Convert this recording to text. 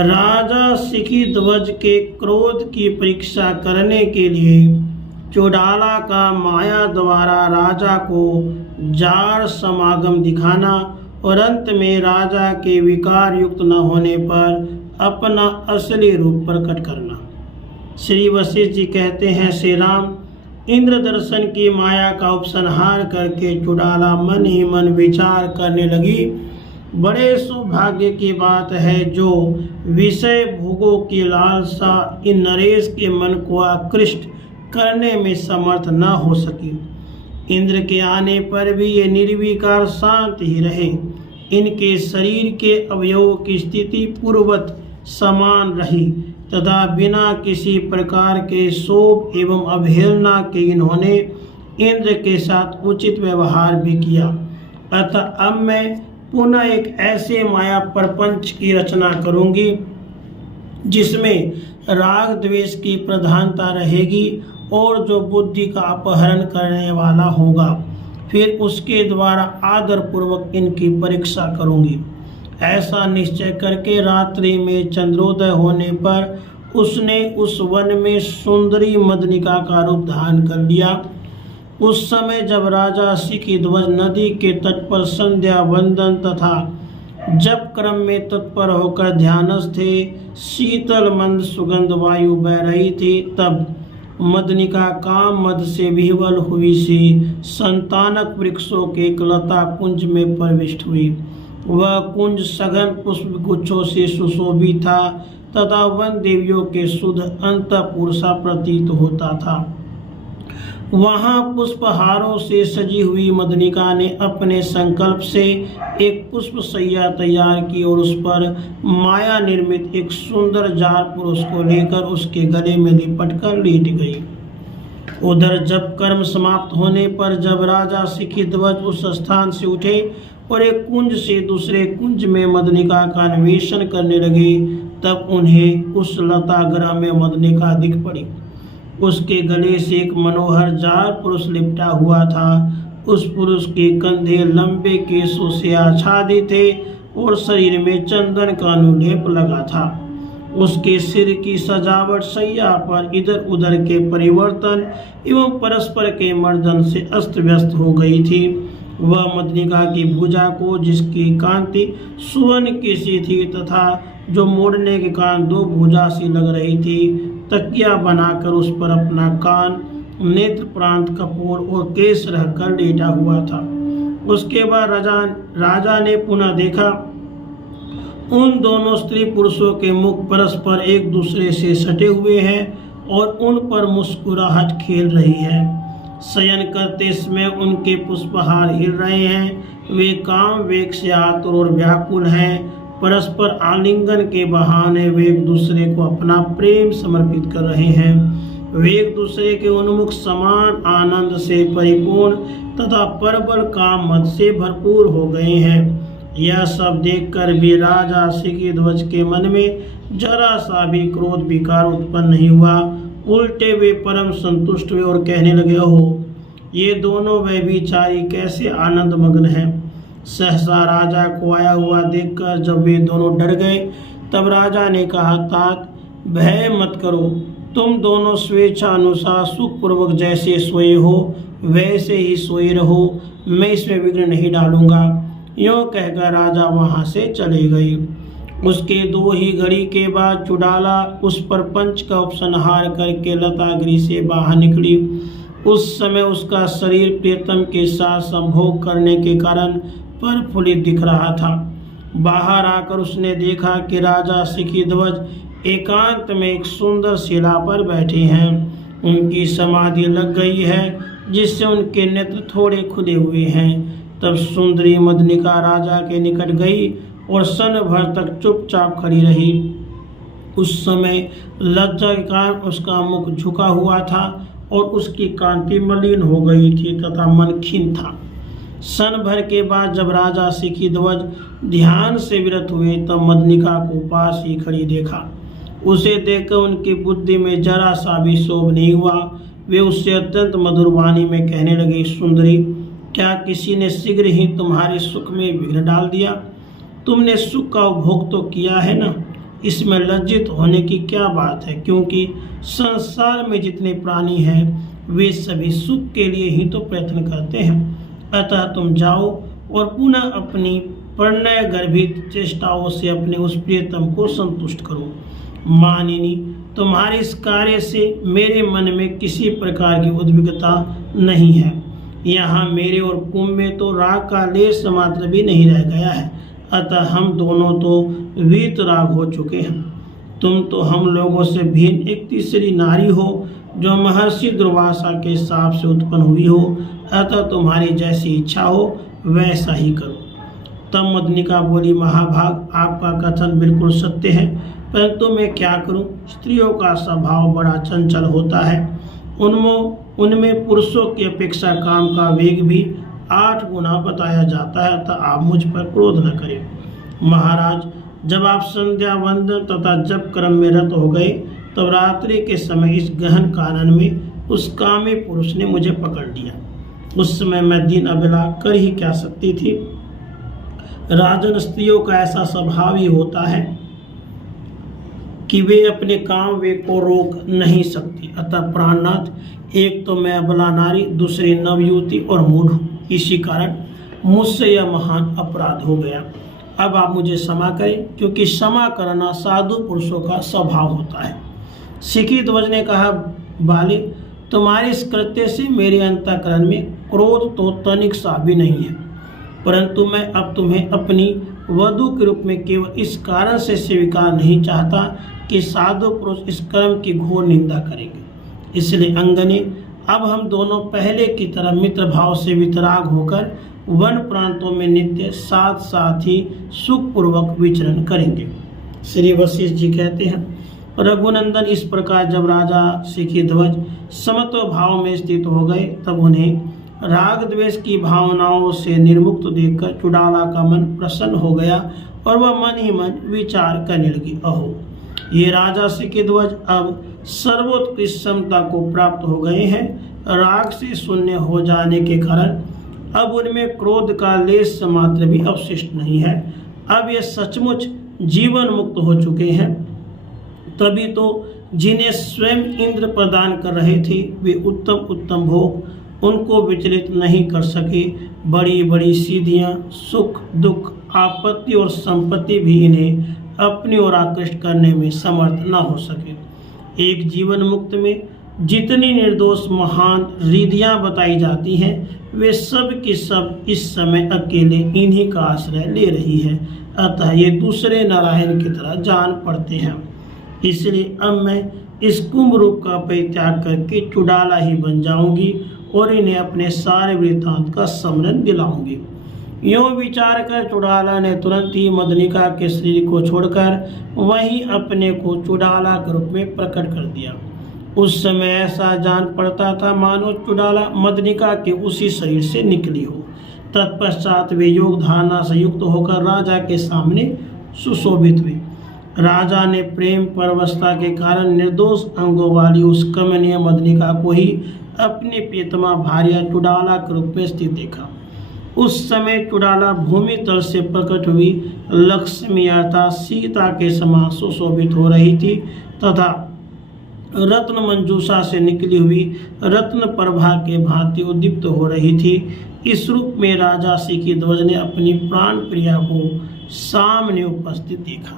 राजा शिखीध्वज के क्रोध की परीक्षा करने के लिए चुड़ाला का माया द्वारा राजा को जार समागम दिखाना और अंत में राजा के विकार युक्त न होने पर अपना असली रूप प्रकट करना। श्री वशिष्ठ जी कहते हैं, श्री राम इंद्र दर्शन की माया का उपसंहार करके चुड़ाला मन ही मन विचार करने लगी। बड़े सौभाग्य की बात है जो विषय भोगों की लालसा इन नरेश के मन को आकृष्ट करने में समर्थ न हो सकी। इंद्र के आने पर भी ये निर्विकार शांत ही रहे। इनके शरीर के अवयवों की स्थिति पूर्ववत समान रही तथा बिना किसी प्रकार के शोभ एवं अवहेलना के इन्होंने इंद्र के साथ उचित व्यवहार भी किया। अतः अब मैं पुनः एक ऐसे माया प्रपंच की रचना करूंगी जिसमें राग द्वेष की प्रधानता रहेगी और जो बुद्धि का अपहरण करने वाला होगा। फिर उसके द्वारा आदर पूर्वक इनकी परीक्षा करूंगी। ऐसा निश्चय करके रात्रि में चंद्रोदय होने पर उसने उस वन में सुंदरी मदनिका का रूप धारण कर लिया। उस समय जब राजा शिखीध्वज नदी के तट पर संध्या वंदन तथा जप क्रम में तत्पर होकर ध्यानस्थ थे, शीतल मंद सुगंध वायु बह रही थी, तब मदनिका काम मद से विह्वल हुई सी संतानक वृक्षों के एक लता कुंज में प्रविष्ट हुई। वह कुंज सघन पुष्प गुच्छों से सुशोभित था तथा वन देवियों के शुद्ध अंतःपुर सा प्रतीत होता था। वहां पुष्पहारों से सजी हुई मदनिका ने अपने संकल्प से एक पुष्प सैया तैयार की और उस पर माया निर्मित एक सुंदर जार पुरुष को लेकर उसके गले में लिपटकर लेट गई। उधर जब कर्म समाप्त होने पर जब राजा शिखीध्वज उस स्थान से उठे और एक कुंज से दूसरे कुंज में मदनिका का अन्वेषण करने लगे, तब उन्हें उस लताग्रह में मदनिका दिख पड़ी। उसके गले से एक मनोहर जार पुरुष लिपटा हुआ था। उस पुरुष के कंधे लंबे केशों से आच्छादित थे और शरीर में चंदन का अनुलेप लगा था। उसके सिर की सजावट सैया पर इधर उधर के परिवर्तन एवं परस्पर के मर्दन से अस्त व्यस्त हो गई थी। वह मदनिका की भुजा को, जिसकी कांति सुवर्ण की सी थी तथा जो मोड़ने के कारण दो भुजा सी लग रही थी, तकिया बनाकर उस पर अपना कान, नेत्र प्रांत, कपोल और केश रहकर लेटा हुआ था। उसके बाद राजा ने पुनः देखा उन दोनों स्त्री पुरुषों के मुख परस्पर एक दूसरे से सटे हुए हैं और उन पर मुस्कुराहट खेल रही है। शयन करते समय उनके पुष्पहार हिल रहे हैं। वे काम वेग से आतुर और व्याकुल हैं। परस्पर आलिंगन के बहाने वे एक दूसरे को अपना प्रेम समर्पित कर रहे हैं। वे एक दूसरे के उन्मुख समान आनंद से परिपूर्ण तथा प्रबल काम मद से भरपूर हो गए हैं। यह सब देखकर भी राजा शिखीध्वज के मन में जरा सा भी क्रोध विकार उत्पन्न नहीं हुआ। उल्टे वे परम संतुष्ट हुए और कहने लगे, ओह, ये दोनों व्यभिचारी कैसे आनंद मग्न हैं। सहसा राजा को आया हुआ देखकर जब वे दोनों डर गए, तब राजा ने कहा, तात, भय मत करो। तुम दोनों स्वेच्छा अनुसार सुखपूर्वक जैसे सोए हो वैसे ही सोए रहो। मैं इसमें विघ्न नहीं डालूंगा। यूँ कहकर राजा वहां से चले गए। उसके दो ही घड़ी के बाद चुड़ाला उस पर पंच का उपसंहार करके लतागिरी से बाहर निकली। उस समय उसका शरीर प्रियतम के साथ संभोग करने के कारण प्रफुल्लित दिख रहा था। बाहर आकर उसने देखा कि राजा शिखीध्वज एकांत में एक सुंदर शिला पर बैठे हैं। उनकी समाधि लग गई है जिससे उनके नेत्र थोड़े खुले हुए हैं। तब सुंदरी मदनिका राजा के निकट गई और क्षण भर तक चुपचाप खड़ी रही। उस समय लज्जा के कारण उसका मुख झुका हुआ था और उसकी कांति मलिन हो गई थी तथा मन खिन्न था। क्षण भर के बाद जब राजा शिखीध्वज ध्यान से विरत हुए तब मदनिका को पास ही खड़ी देखा। उसे देखकर उनकी बुद्धि में जरा सा भी शोभ नहीं हुआ। वे उससे अत्यंत मधुर वाणी में कहने लगे, सुंदरी, क्या किसी ने शीघ्र ही तुम्हारे सुख में विघ्न डाल दिया? तुमने सुख का उपभोग तो किया है ना, इसमें लज्जित होने की क्या बात है, क्योंकि संसार में जितने प्राणी हैं वे सभी सुख के लिए ही तो प्रयत्न करते हैं। अतः तुम जाओ और पुनः अपनी प्रणय गर्भित चेष्टाओं से अपने उस प्रियतम को संतुष्ट करो। मानिनी, तुम्हारे इस कार्य से मेरे मन में किसी प्रकार की उद्विग्नता नहीं है। यहाँ मेरे और कुंभ में तो राग का लेश मात्र भी नहीं रह गया है, अतः हम दोनों तो वीतराग हो चुके हैं। तुम तो हम लोगों से भिन्न एक तीसरी नारी हो, जो महर्षि दुर्वासा के शाप से उत्पन्न हुई हो, अतः तुम्हारी जैसी इच्छा हो वैसा ही करो। तब मदनिका बोली, महाभाग, आपका कथन बिल्कुल सत्य है, परंतु मैं क्या करूं? स्त्रियों का स्वभाव बड़ा चंचल होता है। उनमें पुरुषों की अपेक्षा काम का वेग भी 8 गुना बताया जाता है, अतः आप मुझ पर क्रोध न करें। महाराज, जब आप संध्या वंदन तथा जप कर्म में रत हो गए, तब रात्रि के समय इस गहन कानन में उस कामी पुरुष ने मुझे पकड़ लिया। उस समय मैं दिन अबेला कर ही क्या सकती थी। राजन, स्त्रियों का ऐसा स्वभाव ही होता है कि वे अपने काम वे को रोक नहीं सकती। अतः प्राणनाथ, एक तो मैं अबला नारी, दूसरी नवयुवती और मूढ़ हूँ। इसी कारण मुझसे यह महान अपराध हो गया। अब आप मुझे क्षमा करें, क्योंकि क्षमा करना साधु पुरुषों का स्वभाव होता है। सिखी ध्वज ने कहा, बाले, तुम्हारे इस कृत्य से मेरे अंतःकरण में क्रोध तो तनिक सा भी नहीं है, परंतु मैं अब तुम्हें अपनी वधू के रूप में केवल इस कारण से स्वीकार नहीं चाहता कि साधु पुरुष इस कर्म की घोर निंदा करेंगे। इसलिए अंगने, अब हम दोनों पहले की तरह मित्र भाव से वितराग होकर वन प्रांतों में नित्य साथ साथ ही सुखपूर्वक विचरण करेंगे। श्री वशिष्ठ जी कहते हैं, रघुनंदन, इस प्रकार जब राजा सिखी ध्वज समत्व भाव में स्थित हो गए, तब उन्हें राग द्वेष की भावनाओं से निर्मुक्त देखकर चुड़ाला का मन प्रसन्न हो गया और वह मन ही मन विचार करने लगी, अहो, ये राजा सिखी ध्वज अब सर्वोत्कृष्ट क्षमता को प्राप्त हो गए हैं। राग से शून्य हो जाने के कारण अब उनमें क्रोध का लेश मात्र भी अवशिष्ट नहीं है। अब ये सचमुच जीवन मुक्त हो चुके हैं। तभी तो जिन्हें स्वयं इंद्र प्रदान कर रहे थे, वे उत्तम उत्तम भोग उनको विचलित नहीं कर सके। बड़ी बड़ी सिद्धियां, सुख दुख, आपत्ति और संपत्ति भी इन्हें अपनी ओर आकृष्ट करने में समर्थ न हो सके। एक जीवन मुक्त में जितनी निर्दोष महान रिधियां बताई जाती हैं, वे सब की सब इस समय अकेले इन्हीं का आश्रय ले रही है। अतः ये दूसरे नारायण की तरह जान पड़ते हैं। इसलिए अब मैं इस कुंभ रूप का परित्याग करके चुड़ाला ही बन जाऊंगी और इन्हें अपने सारे वृत्तांत का स्मरण दिलाऊंगी। यूं विचार कर चुड़ाला ने तुरंत ही मदनिका के शरीर को छोड़कर वहीं अपने को चुड़ाला के रूप में प्रकट कर दिया। उस समय ऐसा जान पड़ता था मानो चुड़ाला मदनिका के उसी शरीर से निकली हो। तत्पश्चात वे योग धारणा से युक्त होकर राजा के सामने सुशोभित हुए। राजा ने प्रेम परवशता के कारण निर्दोष अंगों वाली उस कमनीय मदनिका को ही अपनी प्रियतमा भार्या चुड़ाला के रूप में स्थित देखा। उस समय चुड़ाला भूमि तल से प्रकट हुई लक्ष्मी अर्थात सीता के समान सुशोभित हो रही थी तथा रत्न मंजूषा से निकली हुई रत्न प्रभा के भांति उद्दीप्त हो रही थी। इस रूप में राजा सिखी ध्वज ने अपनी प्राण प्रिया को सामने उपस्थित देखा।